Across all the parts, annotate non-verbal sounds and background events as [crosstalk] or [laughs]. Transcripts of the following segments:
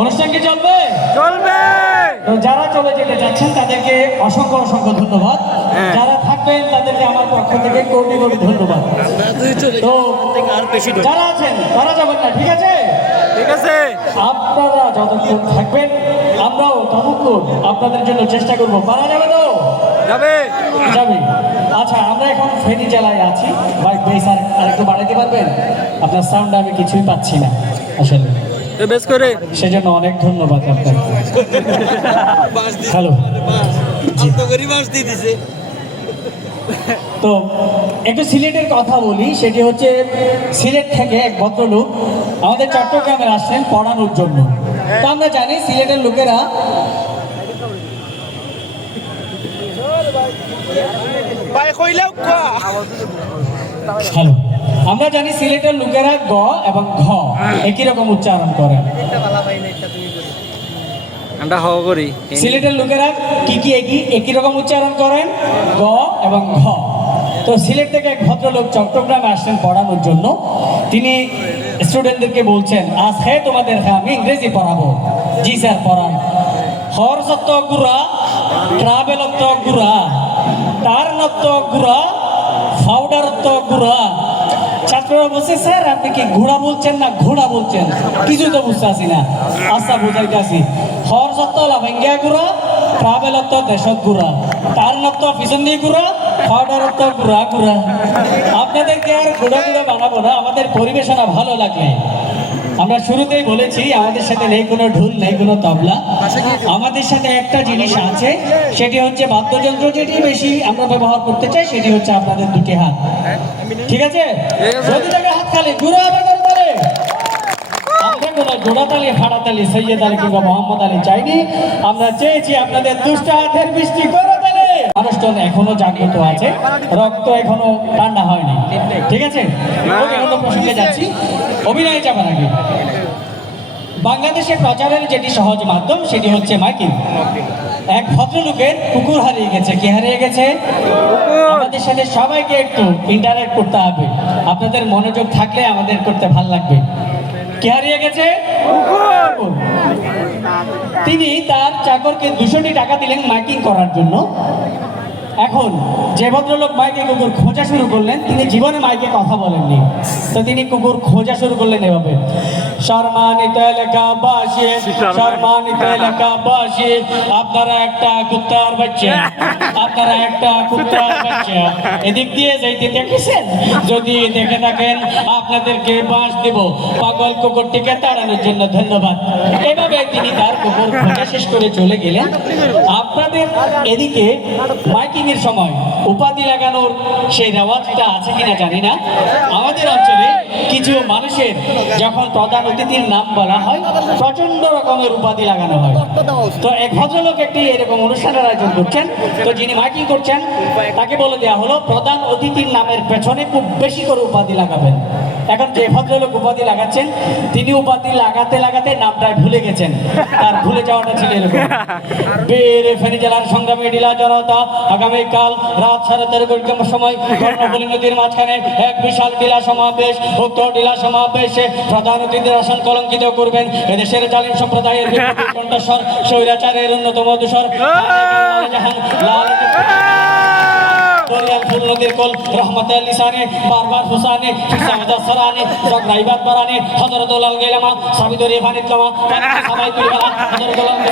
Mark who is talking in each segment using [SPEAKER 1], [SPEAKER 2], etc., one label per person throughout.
[SPEAKER 1] অনুষ্ঠান কি চলবে।
[SPEAKER 2] চলবে।
[SPEAKER 1] তো যারা চলে যেতে যাচ্ছেন তাদেরকে অসংখ্য অসংখ্য ধন্যবাদ।
[SPEAKER 2] হ্যাঁ।
[SPEAKER 1] যারা থাকবেন তাদেরকে আমার পক্ষ থেকে কোটি কোটি ধন্যবাদ। তো যারা আছেন তারা যাবেন না ঠিক আছে?
[SPEAKER 2] ঠিক আছে।
[SPEAKER 1] আপনারা যতক্ষণ থাকবেন আমরাও ততক্ষণ আপনাদের জন্য চেষ্টা করব। পারা যাবে তো?
[SPEAKER 2] যাবে।
[SPEAKER 1] যাবে। আচ্ছা আমরা এখন ফেরি জেলায় আছি। ভাই বেস আর একটু বাড়াইতে পারবেন? আপনার সাউন্ড আমি কিছুই পাচ্ছি না আসলে।
[SPEAKER 2] বেশ করে
[SPEAKER 1] সেজন্য অনেক ধন্যবাদ আপনাকে। হ্যালো। তো একটু সিলেটের কথা বলি সেটি হচ্ছে সিলেট থেকে এক ভদ্রলোক আমাদের চট্টগ্রামে আসছেন পড়ানোর জন্য। তো আমরা জানি সিলেটের লোকেরা হ্যালো। আমরা জানি সিলেটের লোকেরা গ এবং ঘ একই রকম উচ্চারণ করে।
[SPEAKER 2] আমরা হওয়া করি।
[SPEAKER 1] সিলেটের লোকেরা কি কি একই একই রকম উচ্চারণ করেন? গ এবং ঘ। তো সিলেট থেকে এক ভদ্রলোক চট্টগ্রামে আসছেন পড়ানোর জন্য। তিনি স্টুডেন্টদেরকে বলছেন আজ হ্যাঁ তোমাদের হ্যাঁ আমি ইংরেজি পড়াবো। জি স্যার পড়ান। হর সত্য গুড়া ট্রাভেলত্ব গুড়া টার্নত্ব গুড়া ফাউডারত্ব গুড়া ছাত্ররা বলছে, স্যার, আপনি কি ঘোড়া বলছেন না ঘোড়া বলছেন? কিছু তো বুঝতে না। আচ্ছা কাছি হর সত্য লাভেঙ্গিয়া ঘুরা ট্রাভেলত্ব দেশত গুড়া টার্নত্ব পিছন দিয়ে গুড়া ফাউডারত্ব গুড়া ঘুরা আপনাদেরকে আর ঘোড়া ঘুরে বানাবো না, আমাদের পরিবেশনা ভালো লাগবে আমরা শুরুতেই বলেছি আমাদের সাথে নেই কোনো ঢুল নেই কোনো তবলা। আমাদের সাথে একটা জিনিস আছে সেটি হচ্ছে বাদ্যযন্ত্র যেটি বেশি আমরা ব্যবহার করতে চাই সেটি হচ্ছে আপনাদের দুটি হাত। ঠিক আছে? হাত খালি হবে করে আমরা কোনো জোড়াতালি হাড়াতালি সৈয়দ আলী কিংবা মোহাম্মদ আলী চাইনি। আমরা চেয়েছি আপনাদের দুষ্ট হাতের বৃষ্টি করে মানুষজন এখনও জাগ্রত আছে। রক্ত এখনও ঠান্ডা হয়নি। ঠিক আছে? অন্য প্রসঙ্গে যাচ্ছি। অভিনয়ে যাবার আগে। বাংলাদেশে প্রচারের যেটি সহজ মাধ্যম সেটি হচ্ছে মাইকিং। এক ভদ্রলোকের কুকুর হারিয়ে গেছে। কে হারিয়ে গেছে? আমাদের সাথে সবাইকে একটু ইন্টারেক্ট করতে হবে। আপনাদের মনোযোগ থাকলে আমাদের করতে ভালো লাগবে। কি হারিয়ে গেছে? কুকুর। তিনি তার চাকরকে দুশোটি টাকা দিলেন মাইকিং করার জন্য। এখন যে ভদ্রলোক মাইকে কুকুর খোঁজা শুরু করলেন তিনি জীবনে মাইকে কথা বলেননি। তো তিনি কুকুর খোঁজা শুরু করলেন এভাবে। সম্মানিত এলাকাবাসী সম্মানিত এলাকাবাসী আপনারা একটা কুত্তার বাচ্চা আপনারা একটা কুত্তার বাচ্চা। এদিক দিয়ে যাইতে দেখেছেন? যদি দেখে থাকেন আপনাদেরকে বাস দেব। পাগল কুকুরটিকে তাড়ানোর জন্য ধন্যবাদ। এভাবে তিনি তার কুকুর খোঁজা শেষ করে চলে গেলেন। আপনাদের এদিকে মাইকিং এর সময় উপাধি লাগানোর সেই রেওয়াজটা আছে কিনা জানি না। আমাদের অঞ্চলে কিছু মানুষের যখন প্রধান অতিথির নাম বলা হয় প্রচণ্ড রকমের উপাধি লাগানো হয়। তো এক ভদ্রলোক একটি এরকম অনুষ্ঠানের আয়োজন করছেন। তো যিনি মাইকিং করছেন তাকে বলে দেওয়া হলো প্রধান অতিথির নামের পেছনে খুব বেশি করে উপাধি লাগাবেন। এখন যে ভদ্রলোক উপাধি লাগাচ্ছেন তিনি উপাধি লাগাতে লাগাতে নামটায় ভুলে গেছেন। আর ভুলে যাওয়াটা ছিল এরকম। বের ফেনী জেলার সংগ্রামী ডিলা জনতা আগামীকাল রাত সাড়ে তেরোটার সময় [laughs] কর্ণফুলী নদীর মাঝখানে এক বিশাল ডিলা সমাবেশ উক্ত ডিলা সমাবেশে প্রধান অতিথির আসন কলঙ্কিত করবেন এদেশের জালিম সম্প্রদায়ের [laughs] কণ্ঠস্বর স্বৈরাচারের অন্যতম দূষর [laughs] জাহান লাল [laughs] দরিয়াল ফুল নদীর কোল রহমত লিসানে বারবার হুসানে হিসামদা সরানে জগরাইবাদ বারানে হযরত লাল গেলামা সাবিদরি ফানিত কামা সবাই তুই হযরত লাল গেলামা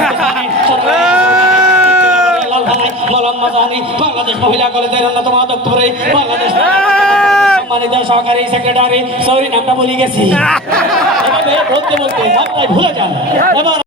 [SPEAKER 1] লাল ভাই মলম মাজানি বাংলাদেশ মহিলা কলেজের অন্যতম দপ্তরে বাংলাদেশ সম্মানিত সহকারী সেক্রেটারি সরি নামটা বলি গেছি। [laughs] এবার বলতে বলতে ভুলে যান। এবার